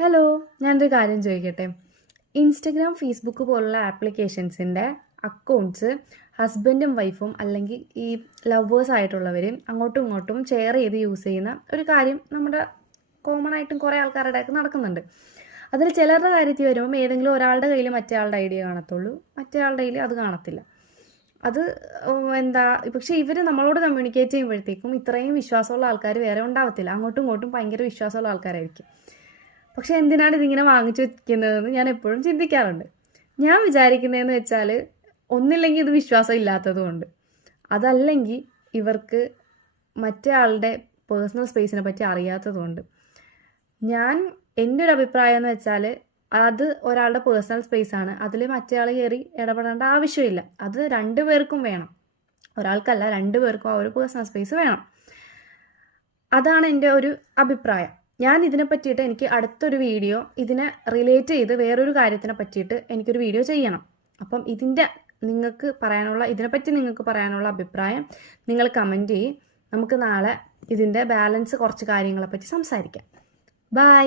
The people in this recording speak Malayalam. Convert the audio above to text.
ഹലോ, ഞാനൊരു കാര്യം ചോദിക്കട്ടെ. ഇൻസ്റ്റഗ്രാം, ഫേസ്ബുക്ക് പോലുള്ള ആപ്ലിക്കേഷൻസിൻ്റെ അക്കൗണ്ട്സ് ഹസ്ബൻഡും വൈഫും അല്ലെങ്കിൽ ഈ ലവേഴ്സ് ആയിട്ടുള്ളവരും അങ്ങോട്ടും ഇങ്ങോട്ടും ഷെയർ ചെയ്ത് യൂസ് ചെയ്യുന്ന ഒരു കാര്യം നമ്മുടെ കോമൺ ആയിട്ടും കുറേ ആൾക്കാരുടെ ഒക്കെ നടക്കുന്നുണ്ട്. അതിൽ ചിലരുടെ കാര്യത്തിൽ വരുമ്പം ഏതെങ്കിലും ഒരാളുടെ കയ്യിൽ മറ്റേ ആളുടെ ഐഡിയ കാണത്തുള്ളൂ, മറ്റേ ആളുടെ കയ്യിൽ അത് കാണത്തില്ല. അത് എന്താ, പക്ഷേ ഇവർ നമ്മളോട് കമ്മ്യൂണിക്കേറ്റ് ചെയ്യുമ്പോഴത്തേക്കും ഇത്രയും വിശ്വാസമുള്ള ആൾക്കാർ വേറെ ഉണ്ടാവത്തില്ല. അങ്ങോട്ടും ഇങ്ങോട്ടും ഭയങ്കര വിശ്വാസമുള്ള ആൾക്കാരായിരിക്കും. പക്ഷെ എന്തിനാണ് ഇതിങ്ങനെ വാങ്ങിച്ചു വെക്കുന്നതെന്ന് ഞാൻ എപ്പോഴും ചിന്തിക്കാറുണ്ട്. ഞാൻ വിചാരിക്കുന്നതെന്ന് വെച്ചാൽ, ഒന്നില്ലെങ്കിൽ ഇത് വിശ്വാസം ഇല്ലാത്തതുകൊണ്ട്, അതല്ലെങ്കിൽ ഇവർക്ക് മറ്റേ ആളുടെ പേഴ്സണൽ സ്പേസിനെ പറ്റി അറിയാത്തതുകൊണ്ട്. എൻ്റെ ഒരു അഭിപ്രായം എന്ന് വെച്ചാൽ, അത് ഒരാളുടെ പേഴ്സണൽ സ്പേസാണ്. അതിൽ മറ്റേ ആൾ കയറി ഇടപെടേണ്ട ആവശ്യമില്ല. അത് രണ്ടുപേർക്കും വേണം, ഒരാൾക്കല്ല, രണ്ടുപേർക്കും ആ ഒരു പേഴ്സണൽ സ്പേസ് വേണം. അതാണ് എൻ്റെ ഒരു അഭിപ്രായം. ഞാൻ ഇതിനെ പറ്റിയിട്ട് എനിക്ക് അടുത്തൊരു വീഡിയോ ഇതിനെ റിലേറ്റ് ചെയ്ത് വേറൊരു കാര്യത്തിനെ പറ്റിയിട്ട് എനിക്കൊരു വീഡിയോ ചെയ്യണം. അപ്പം ഇതിനെപ്പറ്റി നിങ്ങൾക്ക് പറയാനുള്ള അഭിപ്രായം നിങ്ങൾ കമൻറ്റ് ചെയ്യും. നമുക്ക് നാളെ ഇതിൻ്റെ ബാലൻസ് കുറച്ച് കാര്യങ്ങളെപ്പറ്റി സംസാരിക്കാം. ബൈ.